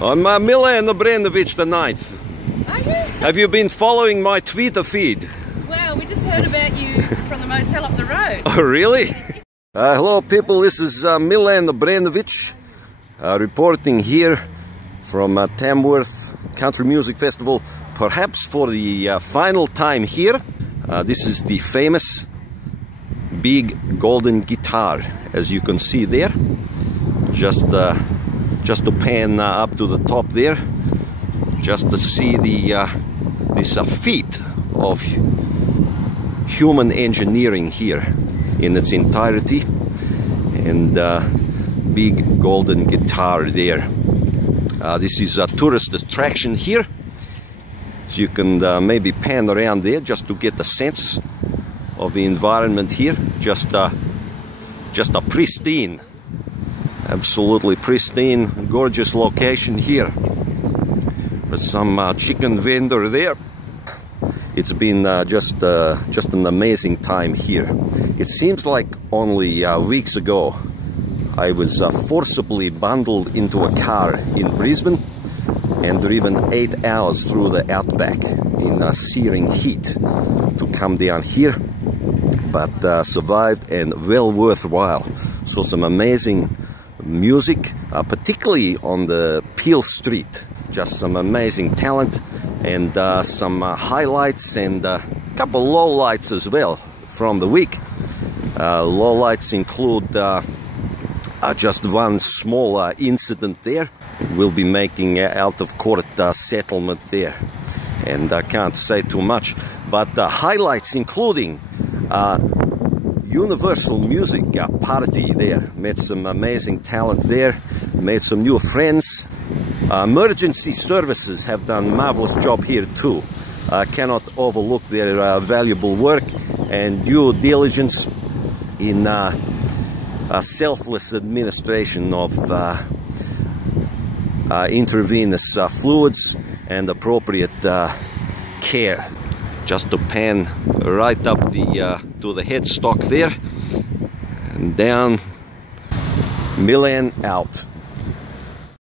I'm Milan Obrenovic the Ninth. Are you? Have you been following my Twitter feed? Well, we just heard about you from the motel up the road. Oh, really? Hello people, this is Milan Obrenovic reporting here from Tamworth Country Music Festival, perhaps for the final time here. This is the famous big golden guitar, as you can see there. Just to pan up to the top there, just to see the this feat of human engineering here in its entirety, and big golden guitar there. This is a tourist attraction here, so you can maybe pan around there just to get a sense of the environment here. Just a pristine, absolutely pristine, gorgeous location here. There's some chicken vendor there. It's been just an amazing time here. It seems like only weeks ago I was forcibly bundled into a car in Brisbane and driven 8 hours through the outback in searing heat to come down here, but survived, and well worthwhile. So some amazing music, particularly on the Peel Street. Just some amazing talent, and some highlights and a couple lowlights as well from the week. Lowlights include just one small incident there. We'll be making out of court settlement there, and I can't say too much, but highlights including Universal Music party there. Met some amazing talent there, made some new friends. Emergency services have done a marvelous job here too. Cannot overlook their valuable work and due diligence in selfless administration of intravenous fluids and appropriate care. Just to pan right up to the headstock there, and down. Milan out.